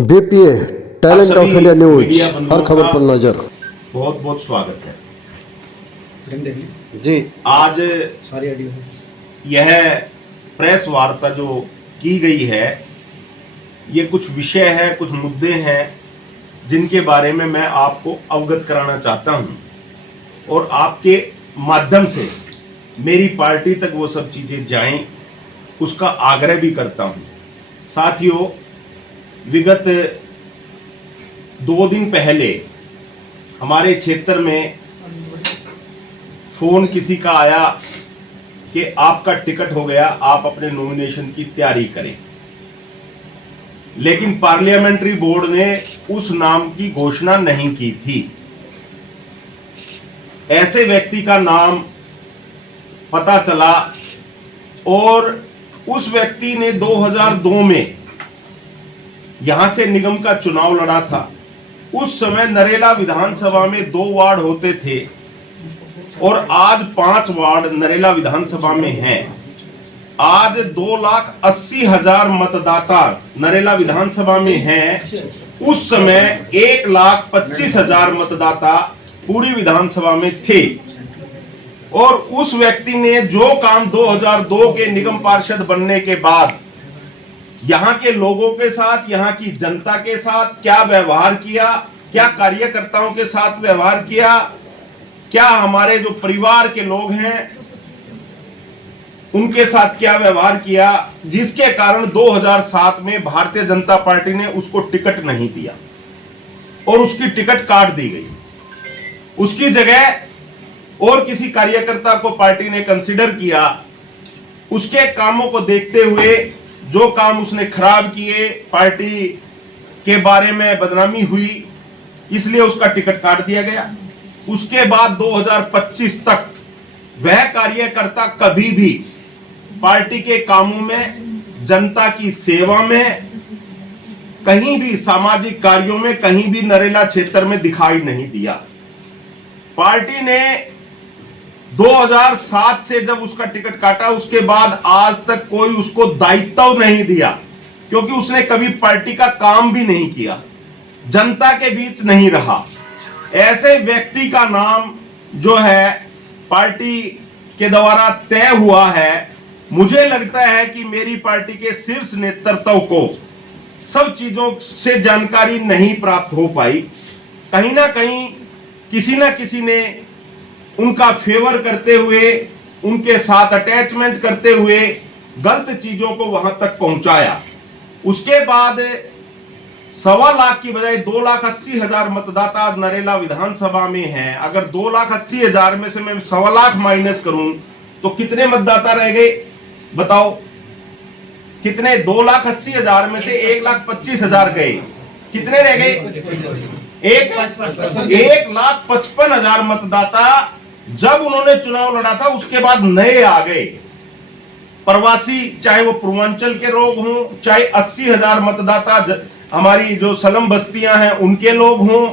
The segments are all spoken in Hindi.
BPA talent of India news, हर खबर पर नजर। बहुत बहुत स्वागत है जी। आज यह प्रेस वार्ता जो की गई है, ये कुछ विषय है, कुछ मुद्दे हैं जिनके बारे में मैं आपको अवगत कराना चाहता हूं और आपके माध्यम से मेरी पार्टी तक वो सब चीजें जाएं, उसका आग्रह भी करता हूं। साथियों, विगत 2 दिन पहले हमारे क्षेत्र में फोन किसी का आया कि आपका टिकट हो गया, आप अपने नॉमिनेशन की तैयारी करें। लेकिन पार्लियामेंट्री बोर्ड ने उस नाम की घोषणा नहीं की थी। ऐसे व्यक्ति का नाम पता चला और उस व्यक्ति ने 2002 में यहां से निगम का चुनाव लड़ा था। उस समय नरेला विधानसभा में 2 वार्ड होते थे और आज 5 वार्ड नरेला विधानसभा में हैं। आज 2,80,000 मतदाता नरेला विधानसभा में हैं। उस समय 1,25,000 मतदाता पूरी विधानसभा में थे और उस व्यक्ति ने जो काम 2002 के निगम पार्षद बनने के बाद यहां के लोगों के साथ, यहां की जनता के साथ क्या व्यवहार किया, क्या कार्यकर्ताओं के साथ व्यवहार किया, क्या हमारे जो परिवार के लोग हैं उनके साथ क्या व्यवहार किया, जिसके कारण 2007 में भारतीय जनता पार्टी ने उसको टिकट नहीं दिया और उसकी टिकट काट दी गई। उसकी जगह और किसी कार्यकर्ता को पार्टी ने कंसीडर किया। उसके कामों को देखते हुए, जो काम उसने खराब किए, पार्टी के बारे में बदनामी हुई, इसलिए उसका टिकट काट दिया गया। उसके बाद 2025 तक वह कार्यकर्ता कभी भी पार्टी के कामों में, जनता की सेवा में, कहीं भी सामाजिक कार्यों में, कहीं भी नरेला क्षेत्र में दिखाई नहीं दिया। पार्टी ने 2007 से जब उसका टिकट काटा, उसके बाद आज तक कोई उसको दायित्व नहीं दिया, क्योंकि उसने कभी पार्टी का काम भी नहीं किया, जनता के बीच नहीं रहा। ऐसे व्यक्ति का नाम जो है पार्टी के द्वारा तय हुआ है। मुझे लगता है कि मेरी पार्टी के शीर्ष नेतृत्व को सब चीजों से जानकारी नहीं प्राप्त हो पाई। कहीं ना कहीं किसी ना किसी ने उनका फेवर करते हुए, उनके साथ अटैचमेंट करते हुए गलत चीजों को वहां तक पहुंचाया। उसके बाद 1.25 लाख की बजाय 2,80,000 मतदाता नरेला विधानसभा में हैं। अगर 2,80,000 में से मैं 1.25 लाख माइनस करूं तो कितने मतदाता रह गए बताओ? कितने? 2,80,000 में से 1,25,000 गए, कितने रह गए? 1,55,000 मतदाता जब उन्होंने चुनाव लड़ा था, उसके बाद नए आ गए प्रवासी, चाहे वो पूर्वांचल के लोग हों, चाहे 80,000 मतदाता हमारी जो सलम बस्तियां हैं उनके लोग हों,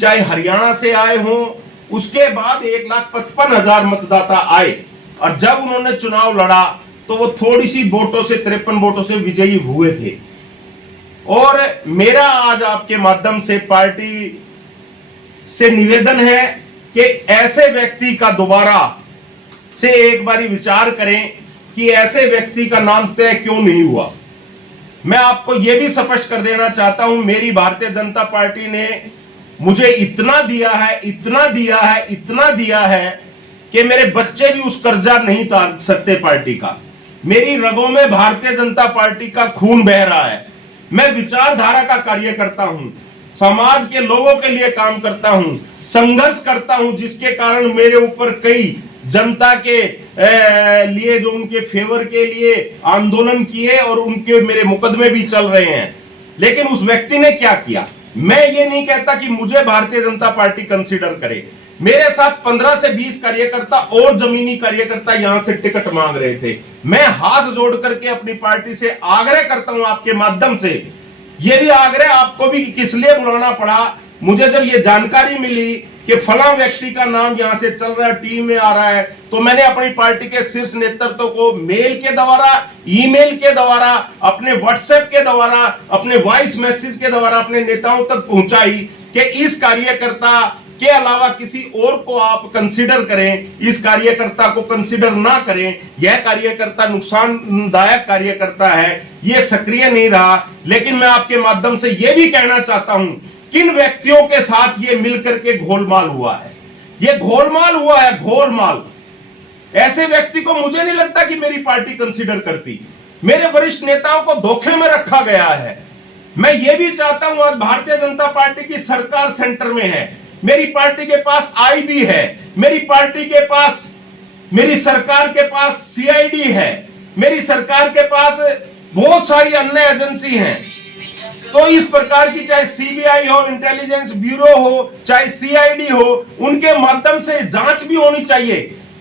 चाहे हरियाणा से आए हों। उसके बाद 1,55,000 मतदाता आए और जब उन्होंने चुनाव लड़ा तो वो थोड़ी सी वोटों से, 53 वोटों से विजयी हुए थे। और मेरा आज आपके माध्यम से पार्टी से निवेदन है कि ऐसे व्यक्ति का दोबारा से एक बारी विचार करें कि ऐसे व्यक्ति का नाम तय क्यों नहीं हुआ। मैं आपको यह भी स्पष्ट कर देना चाहता हूं, मेरी भारतीय जनता पार्टी ने मुझे इतना दिया है, इतना दिया है, इतना दिया है कि मेरे बच्चे भी उस कर्जा नहीं उतार सकते पार्टी का। मेरी रगों में भारतीय जनता पार्टी का खून बह रहा है। मैं विचारधारा का कार्यकर्ता हूं, समाज के लोगों के लिए काम करता हूं, संघर्ष करता हूं, जिसके कारण मेरे ऊपर कई जनता के लिए, जो उनके फेवर के लिए आंदोलन किए और उनके मेरे मुकदमे भी चल रहे हैं। लेकिन उस व्यक्ति ने क्या किया? मैं ये नहीं कहता कि मुझे भारतीय जनता पार्टी कंसीडर करे। मेरे साथ 15 से 20 कार्यकर्ता और जमीनी कार्यकर्ता यहां से टिकट मांग रहे थे। मैं हाथ जोड़ करके अपनी पार्टी से आग्रह करता हूं, आपके माध्यम से ये भी आग्रह आपको भी, किस लिए बुलाना पड़ा। मुझे जब ये जानकारी मिली कि फला व्यक्ति का नाम यहां से चल रहा है, टीम में आ रहा है, तो मैंने अपनी पार्टी के शीर्ष नेतृत्व को मेल के द्वारा, ईमेल के द्वारा, अपने व्हाट्सएप के द्वारा, अपने वॉइस मैसेज के द्वारा अपने नेताओं तक पहुंचाई कि इस कार्यकर्ता के अलावा किसी और को आप कंसीडर करें, इस कार्यकर्ता को कंसीडर ना करें, यह कार्यकर्ता नुकसानदायक कार्यकर्ता है, यह सक्रिय नहीं रहा। लेकिन मैं आपके माध्यम से यह भी कहना चाहता हूं, किन व्यक्तियों के साथ यह मिलकर के घोलमाल हुआ है, यह घोलमाल हुआ है, घोलमाल। ऐसे व्यक्ति को मुझे नहीं लगता कि मेरी पार्टी कंसीडर करती। मेरे वरिष्ठ नेताओं को धोखे में रखा गया है। मैं यह भी चाहता हूं, आज भारतीय जनता पार्टी की सरकार सेंटर में है, मेरी पार्टी के पास आईबी है, मेरी पार्टी के पास, मेरी सरकार के पास सीआईडी है, मेरी सरकार के पास बहुत सारी अन्य एजेंसी हैं। तो इस प्रकार की, चाहे सीबीआई हो, इंटेलिजेंस ब्यूरो हो, चाहे सीआईडी हो, उनके माध्यम से जांच भी होनी चाहिए।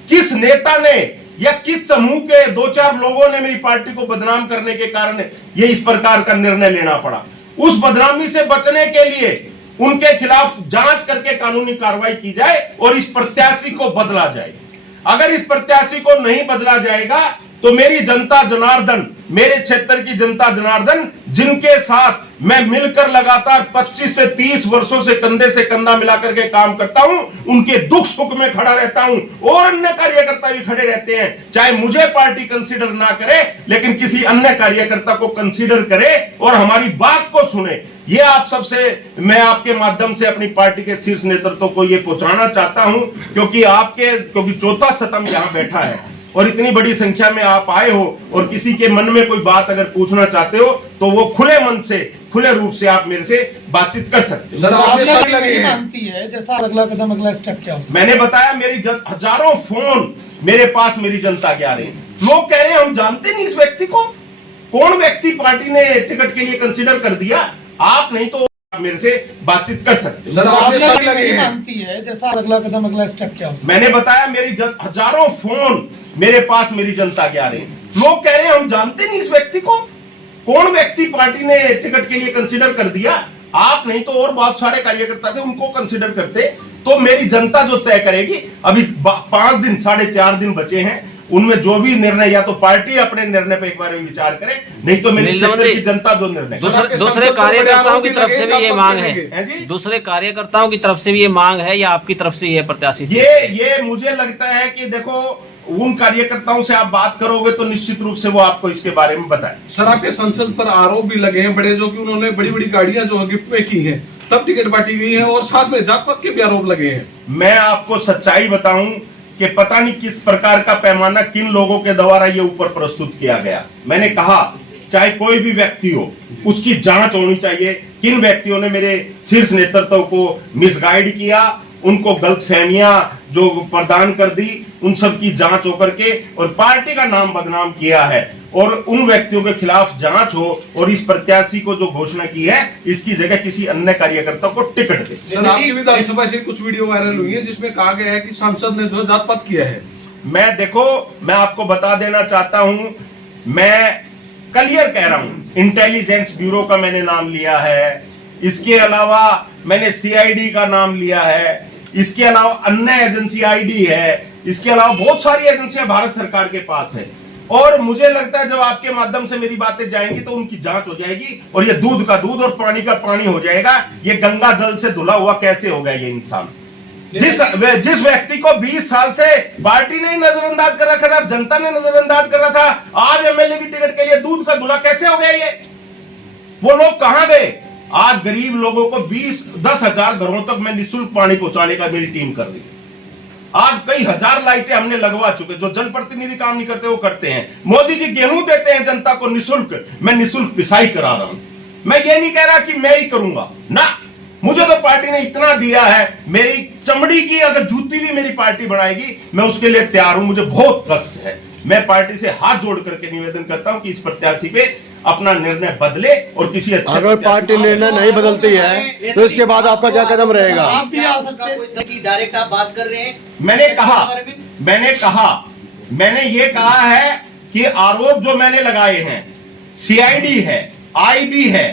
किस नेता ने या किस समूह के 2-4 लोगों ने मेरी पार्टी को बदनाम करने के कारण ये इस प्रकार का निर्णय लेना पड़ा। उस बदनामी से बचने के लिए उनके खिलाफ जांच करके कानूनी कार्रवाई की जाए और इस प्रत्याशी को बदला जाए। अगर इस प्रत्याशी को नहीं बदला जाएगा तो मेरी जनता जनार्दन, मेरे क्षेत्र की जनता जनार्दन, जिनके साथ मैं मिलकर लगातार 25 से 30 वर्षों से कंधे से कंधा मिलाकर के काम करता हूं, उनके दुख सुख में खड़ा रहता हूं और अन्य कार्यकर्ता भी खड़े रहते हैं। चाहे मुझे पार्टी कंसीडर ना करे, लेकिन किसी अन्य कार्यकर्ता को कंसीडर करे और हमारी बात को सुने। ये आप सबसे, मैं आपके माध्यम से अपनी पार्टी के शीर्ष नेतृत्व को ये पहुंचाना चाहता हूं, क्योंकि चौथा सतम यहां बैठा है और इतनी बड़ी संख्या में आप आए हो और किसी के मन में कोई बात अगर पूछना चाहते हो तो वो खुले मन से, खुले रूप से आप मेरे से बातचीत कर सकते हो। सर, आपने मानती है जैसा अगला कदम, अगला स्टेप क्या हो? मैंने बताया, मेरी हजारों फोन मेरे पास मेरी जनता के आ रहे हैं। लोग कह रहे हैं हम जानते नहीं इस व्यक्ति को, कौन व्यक्ति पार्टी ने टिकट के लिए कंसीडर कर दिया। आप नहीं तो मेरे से बातचीत कर सकते हो। सर, आपने मानती है जैसा अगला कदम, अगला स्टेप क्या हो? मैंने बताया, मेरी हजारों फोन मेरे पास मेरी जनता के आ रहे हैं। लोग कह रहे हैं हम जानते नहीं इस व्यक्ति को, कौन व्यक्ति पार्टी ने टिकट के लिए कंसीडर कर दिया। आप नहीं तो और बहुत सारे कार्यकर्ता थे, उनको कंसीडर करते। तो मेरी जनता जो तय करेगी। अभी 5 दिन, 4.5 दिन बचे हैं, उनमें जो भी निर्णय, या तो पार्टी अपने निर्णय पे एक बार विचार करे, नहीं तो मेरी क्षेत्र की जनता जो निर्णय। दूसरे कार्यकर्ताओं की तरफ से भी ये मांग है, दूसरे कार्यकर्ताओं की तरफ से भी ये मांग है या आपकी तरफ से ये प्रत्याशी? ये मुझे लगता है कि देखो, उन कार्यकर्ताओं से आप बात करोगे तो निश्चित रूप से वो आपको इसके बारे में बताएं। सर, आपके संसद पर आरोप भी लगे हैं बड़े, जो कि उन्होंने बड़ी बड़ी गाड़ियां जो गिफ्ट में की हैं, तब टिकट बांटी गई है और साथ में जात पात के भी आरोप लगे हैं। मैं आपको सच्चाई बताऊं कि पता नहीं किस प्रकार का पैमाना किन लोगों के द्वारा ये ऊपर प्रस्तुत किया गया। मैंने कहा, चाहे कोई भी व्यक्ति हो, उसकी जांच होनी चाहिए। किन व्यक्तियों ने मेरे शीर्ष नेतृत्व को मिसगाइड किया, उनको गलतफहमियां जो प्रदान कर दी, उन सब की जांच होकर के और पार्टी का नाम बदनाम किया है, और उन व्यक्तियों के खिलाफ जांच हो और इस प्रत्याशी को जो घोषणा की है, इसकी जगह किसी अन्य कार्यकर्ता को टिकट दे। सर, आपकी विधानसभा से कुछ वीडियो वायरल हुई है जिसमें कहा गया है कि सांसद ने जो जात पात किया है। मैं आपको बता देना चाहता हूं, मैं क्लियर कह रहा हूं, इंटेलिजेंस ब्यूरो का मैंने नाम लिया है, इसके अलावा मैंने सीआईडी का नाम लिया है, इसके अलावा अन्य एजेंसी आईडी है, इसके अलावा बहुत सारी एजेंसियां भारत सरकार के पास है। और मुझे लगता है जब आपके माध्यम से मेरी बातें जाएंगी तो उनकी जांच हो जाएगी और ये दूध का दूध और पानी का पानी हो जाएगा। ये गंगा जल से धुला हुआ कैसे हो गया ये इंसान? जिस व्यक्ति को 20 साल से पार्टी ने नजरअंदाज कर रखा था, जनता ने नजरअंदाज कर रहा था, आज एमएलए की टिकट के लिए दूध का धुला कैसे हो गया? ये वो लोग कहां गए? आज गरीब लोगों को 10,000 घरों तक मैं निःशुल्क पानी पहुंचाने का मेरी टीम कर रही है। आज कई हजार लाइटें हमने लगवा चुके, जो जनप्रतिनिधि काम नहीं करते वो करते हैं। मोदी जी गेहूं देते हैं जनता को निःशुल्क, मैं निःशुल्क पिसाई करा रहा हूं। मैं ये नहीं कह रहा कि मैं ही करूंगा ना, मुझे तो पार्टी ने इतना दिया है, मेरी चमड़ी की अगर जूती भी मेरी पार्टी बढ़ाएगी मैं उसके लिए तैयार हूं। मुझे बहुत कष्ट है, मैं पार्टी से हाथ जोड़ करके निवेदन करता हूं कि इस प्रत्याशी पे अपना निर्णय बदले और किसी अच्छे, अगर पार्टी निर्णय नहीं बदलती है तो इसके बाद आपका क्या कदम रहेगा? आप भी आ सकते हैं, डायरेक्ट आप बात कर रहे हैं। मैंने ये कहा है कि आरोप जो मैंने लगाए हैं, सीआईडी है, आईबी है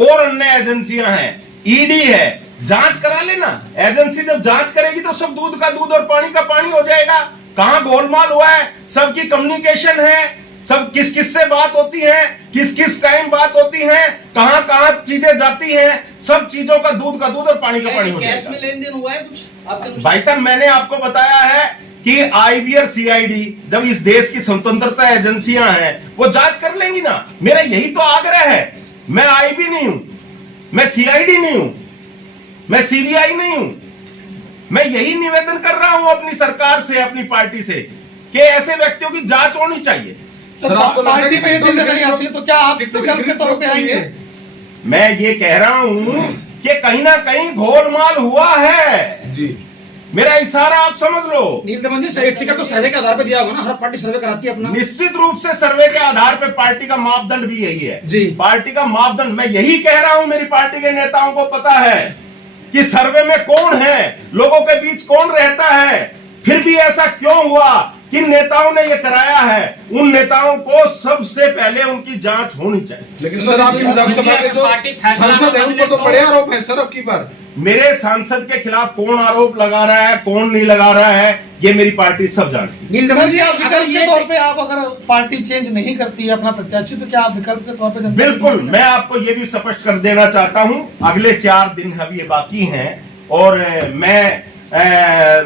और अन्य एजेंसियां हैं, ईडी है, जांच करा लेना। एजेंसी जब जांच करेगी तो सब दूध का दूध और पानी का पानी हो जाएगा। कहां गोलमाल हुआ है, सबकी कम्युनिकेशन है, सब किस किस से बात होती है, किस किस टाइम बात होती है, कहां कहां चीजें जाती हैं, सब चीजों का दूध और पानी का पानी हो कैश जाएगा। में लेन देन हुआ है कुछ आपके? भाई साहब, मैंने आपको बताया है कि आईबी और सीआईडी जब इस देश की स्वतंत्रता एजेंसियां हैं वो जांच कर लेंगी ना। मेरा यही तो आग्रह है। मैं आईबी नहीं हूं, मैं सीआईडी नहीं हूं, मैं सीबीआई नहीं हूं। मैं यही निवेदन कर रहा हूं अपनी सरकार से, अपनी पार्टी से, कि ऐसे व्यक्तियों की जांच होनी चाहिए। सर, आपको लगता है पार्टी कि में ये टिकटॉक चीजें नहीं आती तो क्या आप टिकटॉक विकल्प के तौर पे आएंगे? मैं ये कह रहा हूं कि कहीं ना कहीं गोलमाल हुआ है। जी, मेरा इशारा आप समझ लो। नील दमन जी, टिकट तो सर्वे के आधार पर दिया होगा ना, हर पार्टी सर्वे कराती है अपना। निश्चित रूप से सर्वे के आधार पर पार्टी का मापदंड भी यही है जी। पार्टी का मापदंड मैं यही कह रहा हूं। मेरी पार्टी के नेताओं को पता है कि सर्वे में कौन है, लोगों के बीच कौन रहता है। फिर भी ऐसा क्यों हुआ, किन नेताओं ने ये कराया है, उन नेताओं को सबसे पहले उनकी जांच होनी चाहिए। लेकिन सर आपकी विधानसभा के जो सांसद है उनको तो बड़े आरोप है सर अब की बार। मेरे सांसद के खिलाफ कौन आरोप लगा रहा है, कौन नहीं लगा रहा है, ये मेरी पार्टी सब जानती है। नील सर दमन जी, जी, आप विकल्प के तौर पे आप अगर पार्टी चेंज नहीं करती है अपना प्रत्याशी तो क्या आप विकल्प के तौर पे जनता बिल्कुल, मैं आपको ये भी स्पष्ट कर देना चाहता हूं, अगले 4 दिन अभी ये बाकी हैं और मैं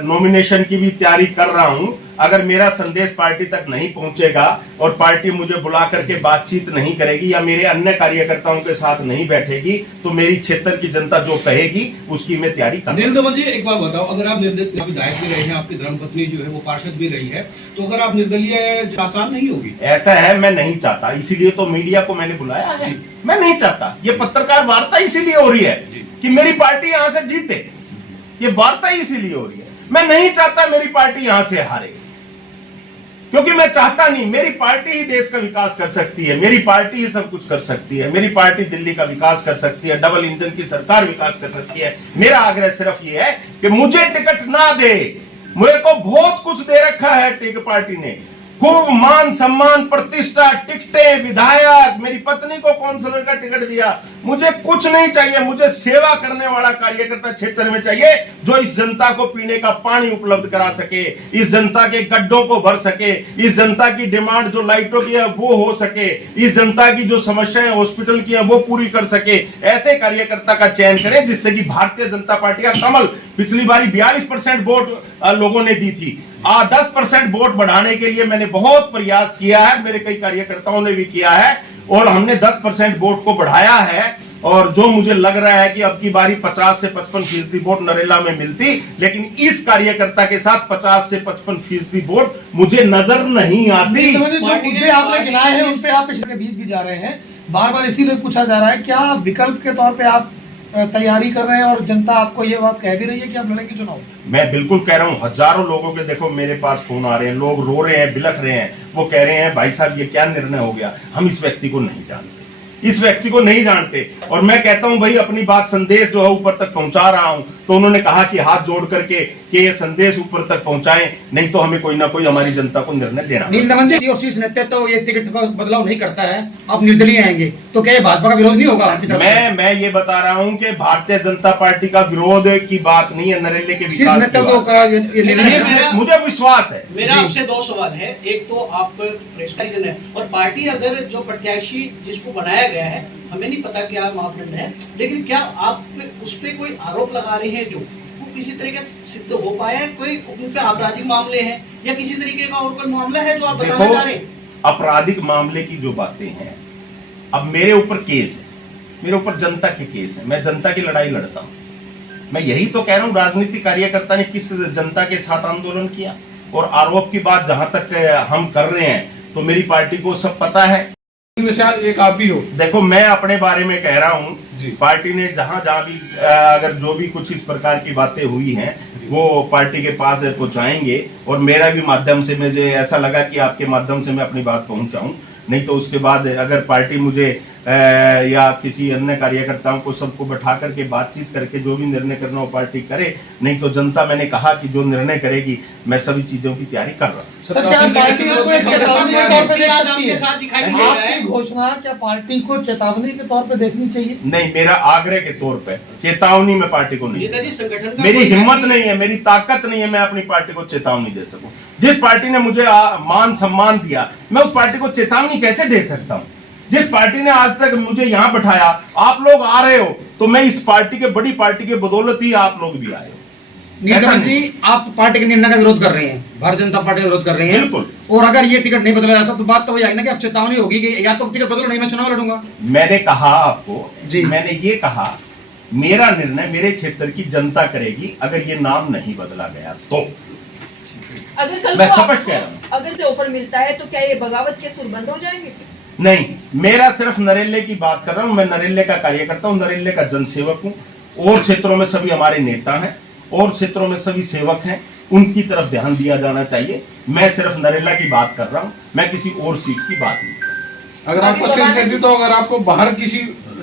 नॉमिनेशन की भी तैयारी कर रहा हूं। अगर मेरा संदेश पार्टी तक नहीं पहुंचेगा और पार्टी मुझे बुला करके बातचीत नहीं करेगी या मेरे अन्य कार्यकर्ताओं के साथ नहीं बैठेगी तो मेरी क्षेत्र की जनता जो कहेगी उसकी मैं तैयारी करूंगा। नील दमन जी, एक बात बताओ, अगर आप निर्दलीय विधायक भी रहे हैं, आपकी धर्मपत्नी जो है वो पार्षद भी रही है, तो अगर आप निर्दलीय आसान नहीं होगी? ऐसा है, मैं नहीं चाहता, इसीलिए तो मीडिया को मैंने बुलाया है। मैं नहीं चाहता, ये पत्रकार वार्ता इसीलिए हो रही है कि मेरी पार्टी यहां से जीते। ये वार्ता इसीलिए हो रही है। मैं नहीं चाहता मेरी पार्टी यहां से हारे, क्योंकि मैं चाहता नहीं। मेरी पार्टी ही देश का विकास कर सकती है, मेरी पार्टी ही सब कुछ कर सकती है, मेरी पार्टी दिल्ली का विकास कर सकती है, डबल इंजन की सरकार विकास कर सकती है। मेरा आग्रह सिर्फ ये है कि मुझे टिकट ना दे। मेरे को बहुत कुछ दे रखा है टिकट पार्टी ने, खूब मान सम्मान, प्रतिष्ठा, टिकटें, विधायक, मेरी पत्नी को काउंसलर का टिकट दिया। मुझे कुछ नहीं चाहिए, मुझे सेवा करने वाला कार्यकर्ता क्षेत्र में चाहिए जो इस जनता को पीने का पानी उपलब्ध करा सके, इस जनता के गड्ढों को भर सके, इस जनता की डिमांड जो लाइटों की है वो हो सके, इस जनता की जो समस्याएं हॉस्पिटल की है वो पूरी कर सके। ऐसे कार्यकर्ता का चयन करें जिससे कि भारतीय जनता पार्टी का कमल, पिछली बारी 42% वोट लोगों ने दी थी, 10% वोट बढ़ाने के लिए मैंने बहुत प्रयास किया है, मेरे कई कार्यकर्ताओं ने भी किया है और हमने 10% वोट को बढ़ाया है। और जो मुझे लग रहा है कि अब की बारी 50 से 55% वोट नरेला में मिलती, लेकिन इस कार्यकर्ता के साथ 50 से 55% वोट मुझे नजर नहीं आती। जो मुद्दे आपने गिनाए हैं उनसे आप पिछले के बीच भी जा रहे हैं, बार बार इसीलिए पूछा जा रहा है क्या विकल्प के तौर पे आप तैयारी कर रहे हैं और जनता आपको ये बात कह भी रही है कि आप लड़ेंगे चुनाव? मैं बिल्कुल कह रहा हूं, हजारों लोगों के देखो मेरे पास फोन आ रहे हैं, लोग रो रहे हैं, बिलख रहे हैं, वो कह रहे हैं भाई साहब ये क्या निर्णय हो गया, हम इस व्यक्ति को नहीं जानते, इस व्यक्ति को नहीं जानते। और मैं कहता हूं भाई अपनी बात संदेश जो है ऊपर तक पहुंचा रहा हूं, तो उन्होंने कहा कि हाथ जोड़ करके कि ये संदेश ऊपर तक पहुंचाएं, नहीं तो हमें कोई ना कोई हमारी जनता को निर्णय लेना। नील दमन जी, और शीर्ष नेतृत्व तो ये टिकट का बदलाव नहीं करता है, आप निर्दलीय आएंगे तो क्या ये भाजपा का विरोध नहीं होगा आपकी तरफ से? मैं ये बता रहा हूं कि भारतीय जनता पार्टी का विरोध की बात नहीं है, नरेले के शीर्ष विकास की नेतृत्व बात का ये निर्णय है। मुझे विश्वास है। मेरा आपसे 2 सवाल है। एक तो आप प्रेस्टाइजन है और पार्टी अगर जो प्रत्याशी जिसको बनाया गया है, हमें नहीं पता क्या मापदंड है, लेकिन क्या आप उस पर कोई आरोप लगा रहे हैं जो वो किसी तरीके से सिद्ध हो पाया है? कोई उन पे आपराधिक मामले हैं या किसी तरीके का और कोई मामला है जो आप बताना चाह रहे हैं? आपराधिक मामले की जो बातें हैं, अब मेरे ऊपर केस है, मेरे ऊपर जनता के केस है, मैं जनता की लड़ाई लड़ता हूं। मैं यही तो कह रहा हूं, राजनीतिक कार्यकर्ता ने किस जनता के साथ आंदोलन किया। और आरोप की बात जहां तक हम कर रहे हैं तो मेरी पार्टी को सब पता है। मिसाल एक आप भी हो। देखो मैं अपने बारे में कह रहा हूं, जी। पार्टी ने जहां जहां भी अगर जो भी कुछ इस प्रकार की बातें हुई हैं वो पार्टी के पास पहुंचाएंगे और मेरा भी माध्यम से मुझे ऐसा लगा कि आपके माध्यम से मैं अपनी बात पहुंचाऊं, नहीं तो उसके बाद अगर पार्टी मुझे या किसी अन्य कार्यकर्ताओं को सबको बैठा करके बातचीत करके जो भी निर्णय करना हो पार्टी करे, नहीं तो जनता, मैंने कहा कि जो निर्णय करेगी, मैं सभी चीजों की तैयारी कर रहा हूँ। सर, क्या पार्टी को एक चेतावनी के तौर पे देख आज सकती आपके है? साथ दिखाई दे रहा है। आपकी घोषणा क्या पार्टी को चेतावनी के तौर पे देखनी चाहिए? नहीं, मेरा आग्रह के तौर पे, चेतावनी में पार्टी को नहीं, नेताजी संगठन का मेरी कोई हिम्मत नहीं है, मेरी ताकत नहीं है, मैं अपनी पार्टी को चेतावनी दे सकूं। जिस पार्टी ने मुझे मान सम्मान दिया, मैं उस पार्टी को चेतावनी कैसे दे सकता हूं? जिस पार्टी ने आज तक मुझे यहां बैठाया, आप लोग आ रहे हो तो मैं इस पार्टी के, बड़ी पार्टी के बदौलत ही आप लोग भी आए हो। नीलकंठ जी, आप पार्टी के निर्णय का विरोध कर रहे हैं, भारतीय जनता पार्टी का विरोध कर रहे हैं, बिल्कुल। और अगर ये टिकट नहीं बदला जाता तो बात तो वही आएगी ना कि अब चेतावनी होगी कि या तो टिकट बदलो, नहीं मैं चुनाव लड़ूंगा। मैंने कहा आपको जी। मैंने ये कहा, मेरा निर्णय मेरे क्षेत्र की जनता करेगी, अगर ये नाम नहीं बदला गया तो। अगर कल मैं को स्पष्ट कह रहा हूं। अगर से ऑफर मिलता है तो क्या ये बगावत के सुर बंद हो जाएंगे? नहीं, मेरा सिर्फ नरेले की बात कर रहा हूं, मैं नरेले का कार्यकर्ता हूं, नरेले का जनसेवक हूं। और क्षेत्रों में सभी हमारे नेता हैं, और क्षेत्रों में सभी सेवक हैं, उनकी तरफ ध्यान दिया जाना चाहिए। मैं सिर्फ नरेला की बात कर रहा हूं, मैं किसी और सीट की बात नहीं कर रहा। अगर आपको शेष नहीं दी तो अगर आपको बाहर किसी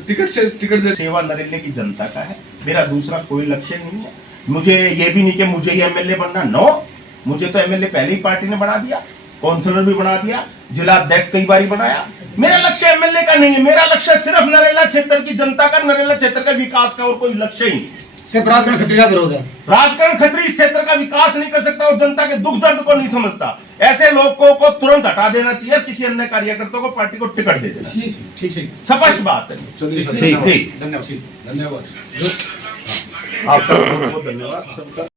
टिकट से टिकट दे, सेवा नरेले की जनता का है, मेरा दूसरा कोई लक्ष्य नहीं है। मुझे ये भी नहीं कि मुझे ही एमएलए बनना, नो, मुझे तो एमएलए पहले ही पार्टी ने बना दिया, काउंसलर भी बना दिया, जिला अध्यक्ष कई बार बनाया। मेरा लक्ष्य एमएलए का नहीं है, मेरा लक्ष्य सिर्फ नरेला क्षेत्र की जनता का, नरेला क्षेत्र का विकास का, और कोई लक्ष्य ही नहीं। सिर्फ राजकरण खत्री का विरोध है। राजकरण खत्री इस क्षेत्र का विकास नहीं कर सकता और जनता के दुख दर्द को नहीं समझता। ऐसे लोगों को तुरंत हटा देना चाहिए, किसी अन्य कार्यकर्ता को पार्टी को टिकट दे देना। ठीक स्पष्ट बात है। चलिए सर, ठीक, धन्यवाद। आपका बहुत बहुत धन्यवाद सबका।